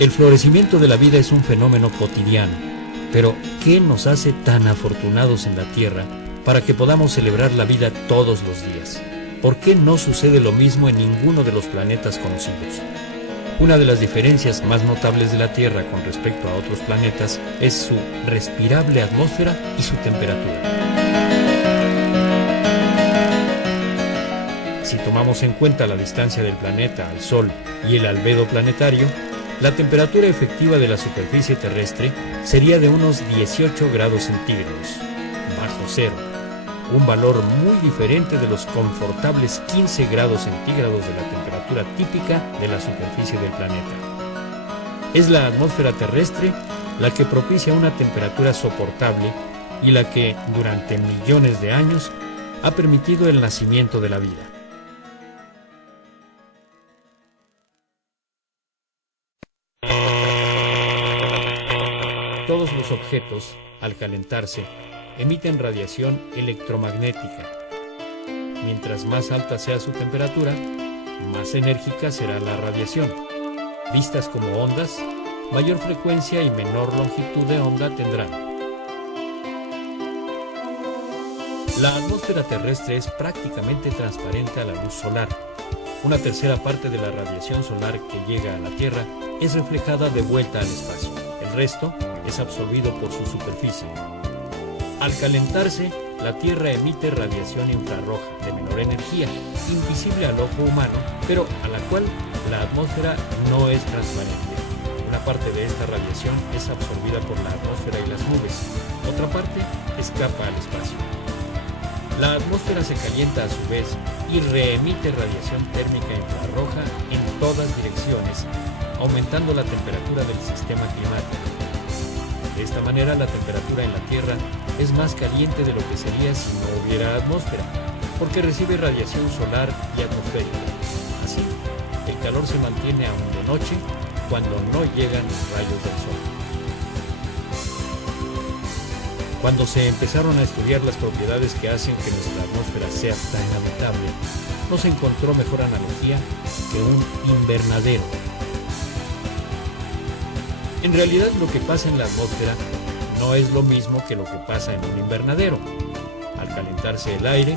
El florecimiento de la vida es un fenómeno cotidiano, pero ¿qué nos hace tan afortunados en la Tierra para que podamos celebrar la vida todos los días? ¿Por qué no sucede lo mismo en ninguno de los planetas conocidos? Una de las diferencias más notables de la Tierra con respecto a otros planetas es su respirable atmósfera y su temperatura. Si tomamos en cuenta la distancia del planeta al Sol y el albedo planetario, la temperatura efectiva de la superficie terrestre sería de unos 18 grados centígrados, bajo cero, un valor muy diferente de los confortables 15 grados centígrados de la temperatura típica de la superficie del planeta. Es la atmósfera terrestre la que propicia una temperatura soportable y la que, durante millones de años, ha permitido el nacimiento de la vida. Todos los objetos, al calentarse, emiten radiación electromagnética. Mientras más alta sea su temperatura, más enérgica será la radiación. Vistas como ondas, mayor frecuencia y menor longitud de onda tendrán. La atmósfera terrestre es prácticamente transparente a la luz solar. Una tercera parte de la radiación solar que llega a la Tierra es reflejada de vuelta al espacio. El resto es absorbido por su superficie. Al calentarse, la Tierra emite radiación infrarroja de menor energía, invisible al ojo humano, pero a la cual la atmósfera no es transparente. Una parte de esta radiación es absorbida por la atmósfera y las nubes, otra parte escapa al espacio. La atmósfera se calienta a su vez y reemite radiación térmica infrarroja en todas direcciones, aumentando la temperatura del sistema climático. De esta manera, la temperatura en la Tierra es más caliente de lo que sería si no hubiera atmósfera, porque recibe radiación solar y atmosférica. Así, el calor se mantiene aún de noche cuando no llegan los rayos del sol. Cuando se empezaron a estudiar las propiedades que hacen que nuestra atmósfera sea tan habitable, no se encontró mejor analogía que un invernadero. En realidad, lo que pasa en la atmósfera no es lo mismo que lo que pasa en un invernadero. Al calentarse el aire,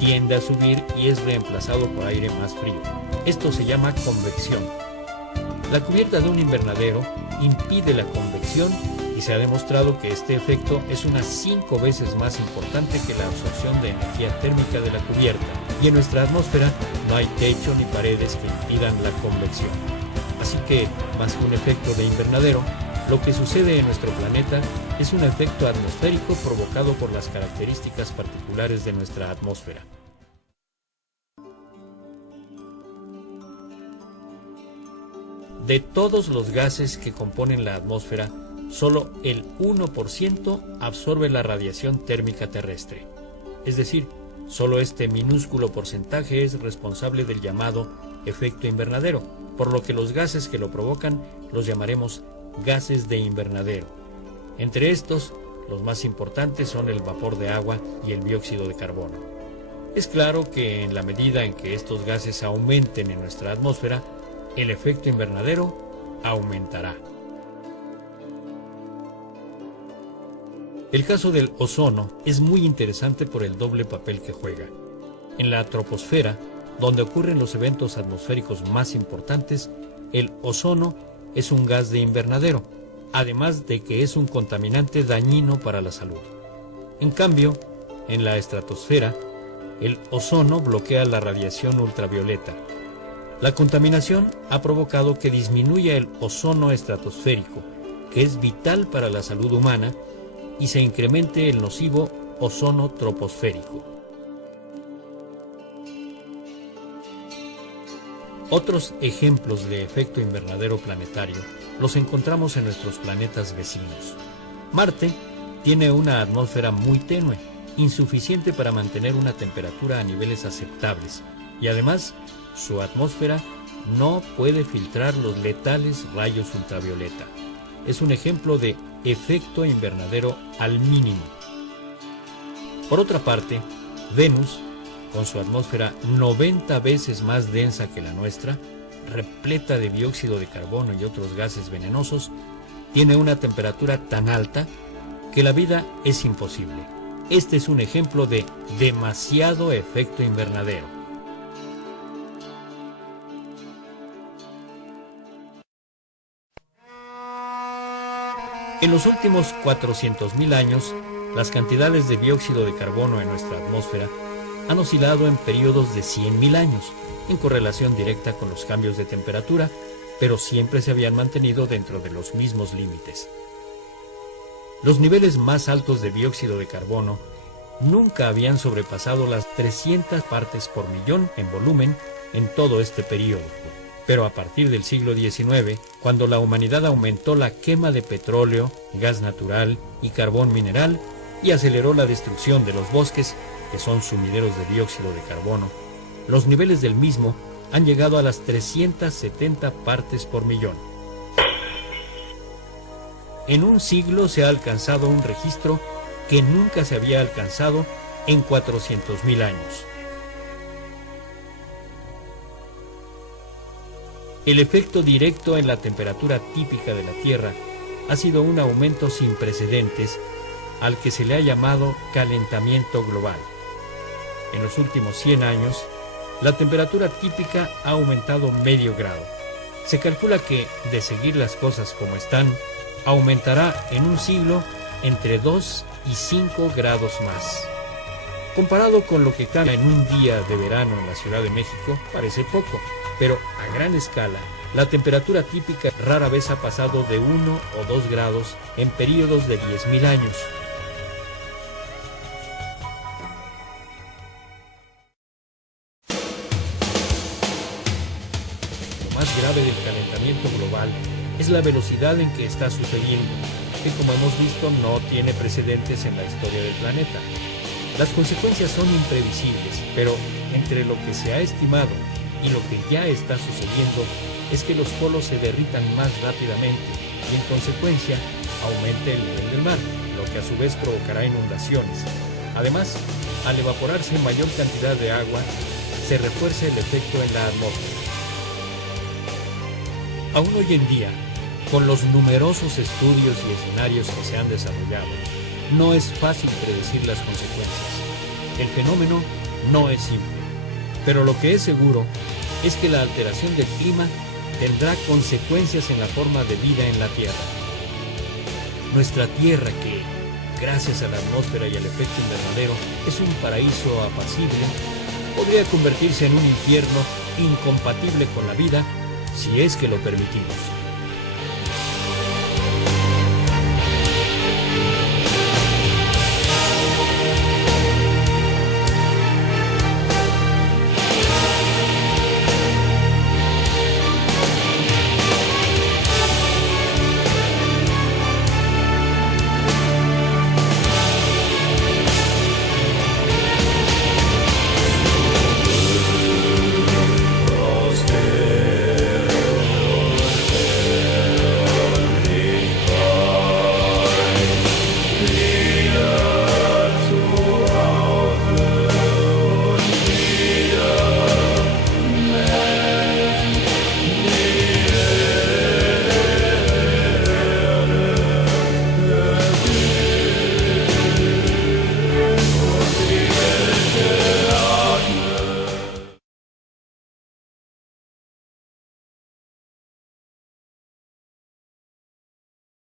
tiende a subir y es reemplazado por aire más frío. Esto se llama convección. La cubierta de un invernadero impide la convección y se ha demostrado que este efecto es unas 5 veces más importante que la absorción de energía térmica de la cubierta. Y en nuestra atmósfera no hay techo ni paredes que impidan la convección. Así que, más que un efecto de invernadero, lo que sucede en nuestro planeta es un efecto atmosférico provocado por las características particulares de nuestra atmósfera. De todos los gases que componen la atmósfera, solo el 1% absorbe la radiación térmica terrestre. Es decir, solo este minúsculo porcentaje es responsable del llamado efecto invernadero, por lo que los gases que lo provocan los llamaremos gases de invernadero. Entre estos, los más importantes son el vapor de agua y el dióxido de carbono. Es claro que en la medida en que estos gases aumenten en nuestra atmósfera, el efecto invernadero aumentará. El caso del ozono es muy interesante por el doble papel que juega. En la troposfera, donde ocurren los eventos atmosféricos más importantes, el ozono es un gas de invernadero, además de que es un contaminante dañino para la salud. En cambio, en la estratosfera, el ozono bloquea la radiación ultravioleta. La contaminación ha provocado que disminuya el ozono estratosférico, que es vital para la salud humana, y se incremente el nocivo ozono troposférico. Otros ejemplos de efecto invernadero planetario los encontramos en nuestros planetas vecinos. Marte tiene una atmósfera muy tenue, insuficiente para mantener una temperatura a niveles aceptables, y además su atmósfera no puede filtrar los letales rayos ultravioleta. Es un ejemplo de efecto invernadero al mínimo. Por otra parte, Venus, con su atmósfera 90 veces más densa que la nuestra, repleta de dióxido de carbono y otros gases venenosos, tiene una temperatura tan alta que la vida es imposible. Este es un ejemplo de demasiado efecto invernadero. En los últimos 400.000 años, las cantidades de dióxido de carbono en nuestra atmósfera han oscilado en periodos de 100.000 años, en correlación directa con los cambios de temperatura, pero siempre se habían mantenido dentro de los mismos límites. Los niveles más altos de dióxido de carbono nunca habían sobrepasado las 300 partes por millón en volumen en todo este periodo. Pero a partir del siglo XIX, cuando la humanidad aumentó la quema de petróleo, gas natural y carbón mineral y aceleró la destrucción de los bosques, que son sumideros de dióxido de carbono, los niveles del mismo han llegado a las 370 partes por millón. En un siglo se ha alcanzado un registro que nunca se había alcanzado en 400.000 años. El efecto directo en la temperatura típica de la Tierra ha sido un aumento sin precedentes al que se le ha llamado calentamiento global. En los últimos 100 años, la temperatura típica ha aumentado medio grado. Se calcula que, de seguir las cosas como están, aumentará en un siglo entre 2 y 5 grados más. Comparado con lo que cambia en un día de verano en la Ciudad de México, parece poco, pero a gran escala, la temperatura típica rara vez ha pasado de 1 o 2 grados en periodos de 10.000 años. Lo más grave del calentamiento global es la velocidad en que está sucediendo, que como hemos visto no tiene precedentes en la historia del planeta. Las consecuencias son imprevisibles, pero entre lo que se ha estimado y lo que ya está sucediendo es que los polos se derritan más rápidamente y en consecuencia aumente el nivel del mar, lo que a su vez provocará inundaciones. Además, al evaporarse mayor cantidad de agua, se refuerza el efecto en la atmósfera. Aún hoy en día, con los numerosos estudios y escenarios que se han desarrollado, no es fácil predecir las consecuencias. El fenómeno no es simple, pero lo que es seguro es que la alteración del clima tendrá consecuencias en la forma de vida en la Tierra. Nuestra Tierra, que, gracias a la atmósfera y al efecto invernadero, es un paraíso apacible, podría convertirse en un infierno incompatible con la vida si es que lo permitimos.